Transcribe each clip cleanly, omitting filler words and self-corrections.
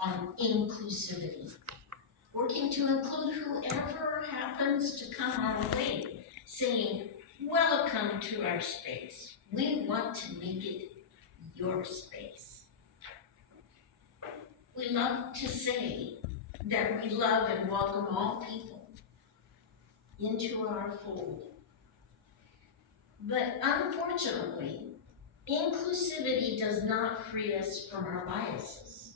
on inclusivity, working to include whoever happens to come our way, saying, welcome to our space. We want to make it your space. We love to say that we love and welcome all people into our fold. But unfortunately, inclusivity does not free us from our biases.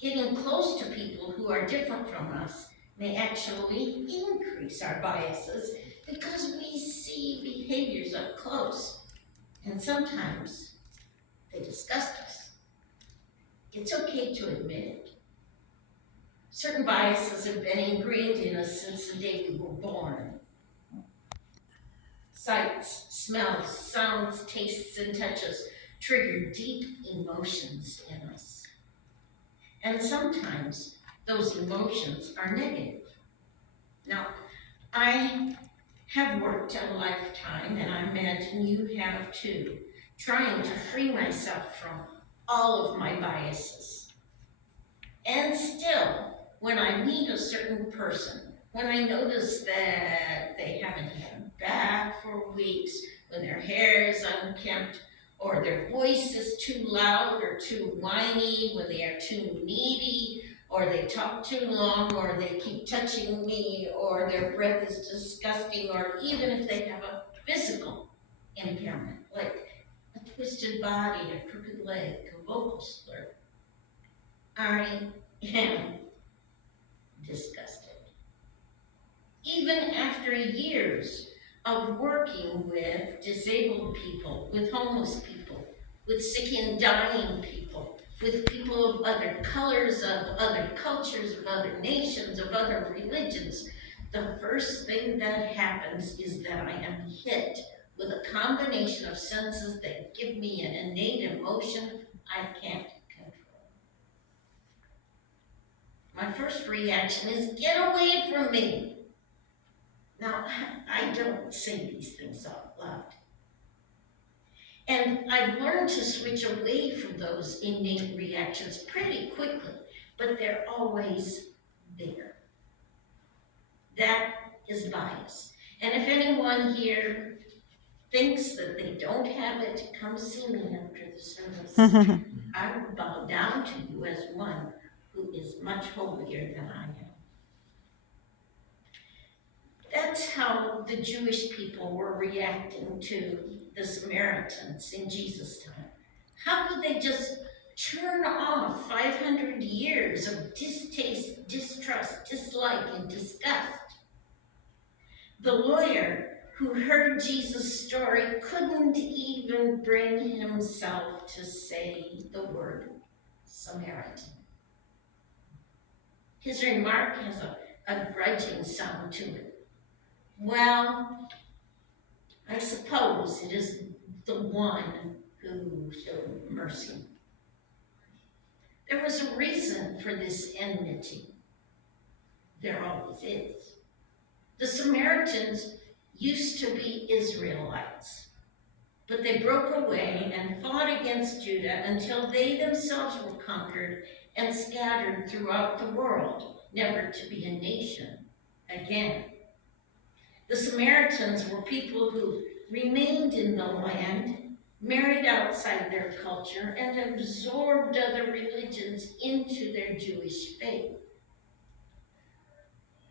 Getting close to people who are different from us may actually increase our biases because we see behaviors up close, and sometimes they disgust us. It's okay to admit it. Certain biases have been ingrained in us since the day we were born. Sights, smells, sounds, tastes, and touches trigger deep emotions in us. And sometimes those emotions are negative. Now, I have worked a lifetime, and I imagine you have too, trying to free myself from all of my biases. And still, when I meet a certain person, when I notice that they haven't had a bath for weeks, when their hair is unkempt, or their voice is too loud or too whiny, when they are too needy, or they talk too long, or they keep touching me, or their breath is disgusting, or even if they have a physical impairment, like a twisted body, a crooked leg, a vocal slur, I am disgusted. Even after years of working with disabled people, with homeless people, with sick and dying people, with people of other colors, of other cultures, of other nations, of other religions, the first thing that happens is that I am hit with a combination of senses that give me an innate emotion I can't control. My first reaction is, get away from me. Now, I don't say these things out loud. And I've learned to switch away from those innate reactions pretty quickly, but they're always there. That is bias. And if anyone here thinks that they don't have it, come see me after the service. I will bow down to you as one who is much holier than I am. That's how the Jewish people were reacting to the Samaritans in Jesus' time. How could they just turn off 500 years of distaste, distrust, dislike, and disgust? The lawyer who heard Jesus' story couldn't even bring himself to say the word Samaritan. His remark has a grudging sound to it. Well, I suppose it is the one who showed mercy. There was a reason for this enmity. There always is. The Samaritans used to be Israelites, but they broke away and fought against Judah until they themselves were conquered and scattered throughout the world, never to be a nation again. The Samaritans were people who remained in the land, married outside their culture, and absorbed other religions into their Jewish faith.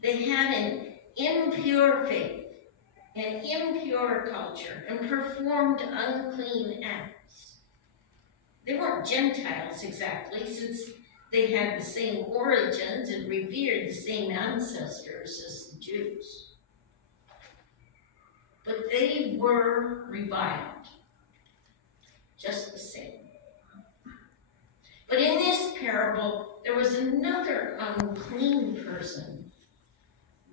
They had an impure faith, an impure culture, and performed unclean acts. They weren't Gentiles exactly, since they had the same origins and revered the same ancestors as the Jews. But they were reviled, just the same. But in this parable, there was another unclean person,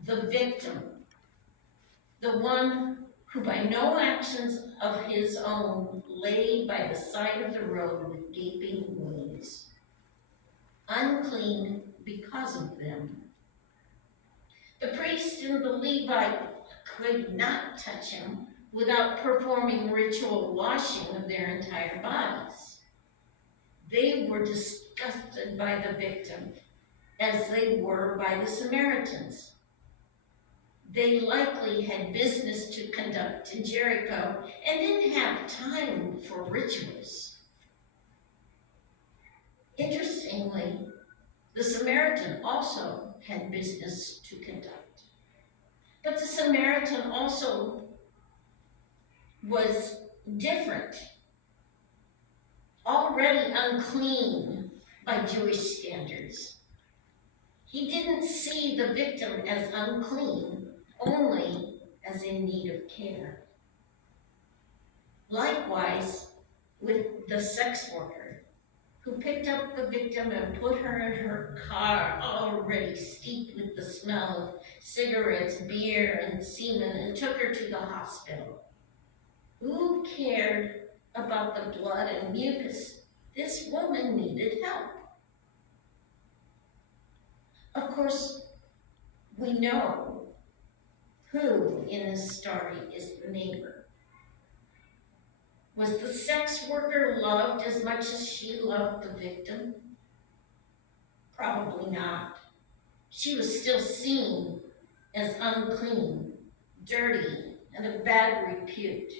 the victim, the one who by no actions of his own lay by the side of the road with gaping wounds, unclean because of them. The priest and the Levite could not touch him without performing ritual washing of their entire bodies. They were disgusted by the victim as they were by the Samaritans. They likely had business to conduct in Jericho and didn't have time for rituals. Interestingly, the Samaritan also had business to conduct. But the Samaritan also was different, already unclean by Jewish standards. He didn't see the victim as unclean, only as in need of care. Likewise, with the sex worker who picked up the victim and put her in her car, already steeped with the smell of cigarettes, beer, and semen, and took her to the hospital. Who cared about the blood and mucus? This woman needed help. Of course, we know who in this story is the neighbor. Was the sex worker loved as much as she loved the victim? Probably not. She was still seen as unclean, dirty, and of bad repute.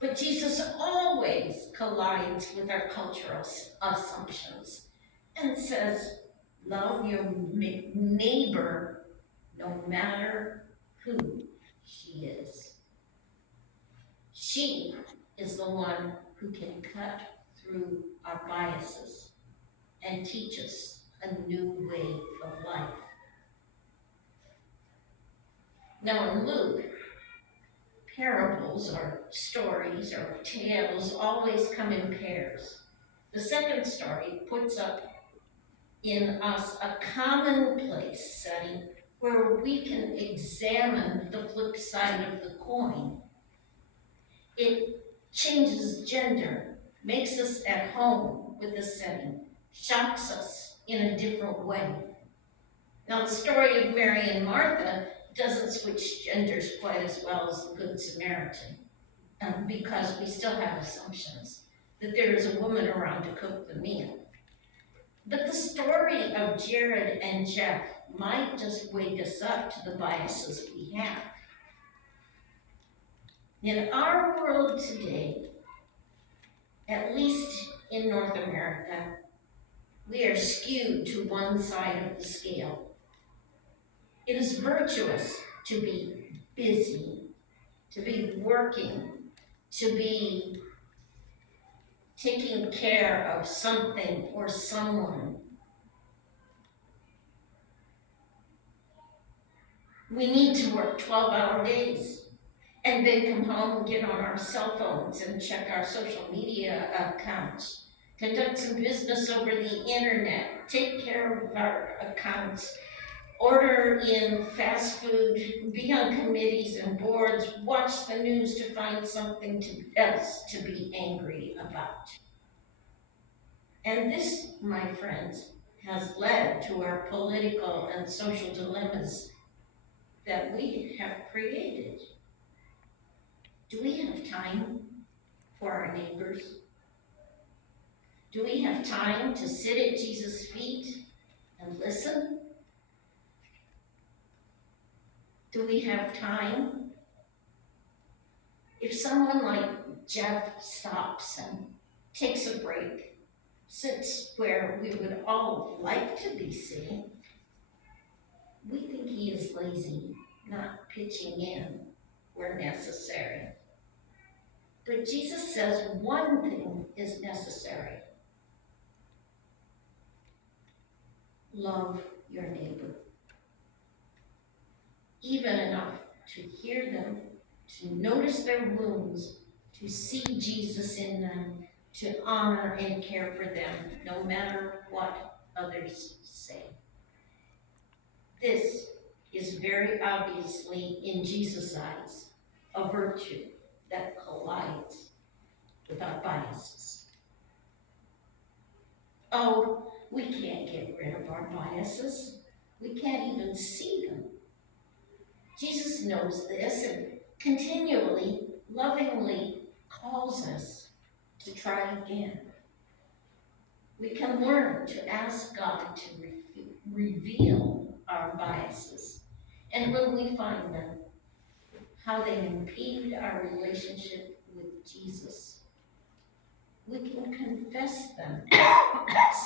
But Jesus always collides with our cultural assumptions and says, love your neighbor no matter who she is. She is the one who can cut through our biases and teach us a new way of life. Now in Luke, parables or stories or tales always come in pairs. The second story puts up in us a commonplace setting where we can examine the flip side of the coin. It changes gender, makes us at home with the setting, shocks us in a different way. Now, the story of Mary and Martha doesn't switch genders quite as well as the Good Samaritan, because we still have assumptions that there is a woman around to cook the meal. But the story of Jared and Jeff might just wake us up to the biases we have. In our world today, at least in North America, we are skewed to one side of the scale. It is virtuous to be busy, to be working, to be taking care of something or someone. We need to work 12-hour days and then come home and get on our cell phones and check our social media accounts, conduct some business over the internet, take care of our accounts, order in fast food, be on committees and boards, watch the news to find something else to be angry about. And this, my friends, has led to our political and social dilemmas that we have created. Do we have time for our neighbors? Do we have time to sit at Jesus' feet and listen? Do we have time? If someone like Jeff stops and takes a break, sits where we would all like to be sitting, we think he is lazy, not pitching in where necessary. But Jesus says one thing is necessary. Love your neighbor. Even enough to hear them, to notice their wounds, to see Jesus in them, to honor and care for them, no matter what others say. This is very obviously, in Jesus' eyes, a virtue that collides with our biases. Oh, we can't get rid of our biases. We can't even see them. Jesus knows this and continually, lovingly calls us to try again. We can learn to ask God to reveal our biases, and when we find them, how they impede our relationship with Jesus. We can confess them,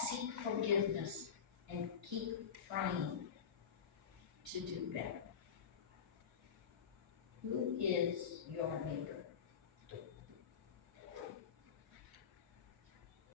seek forgiveness, and keep trying to do better. Who is your neighbor?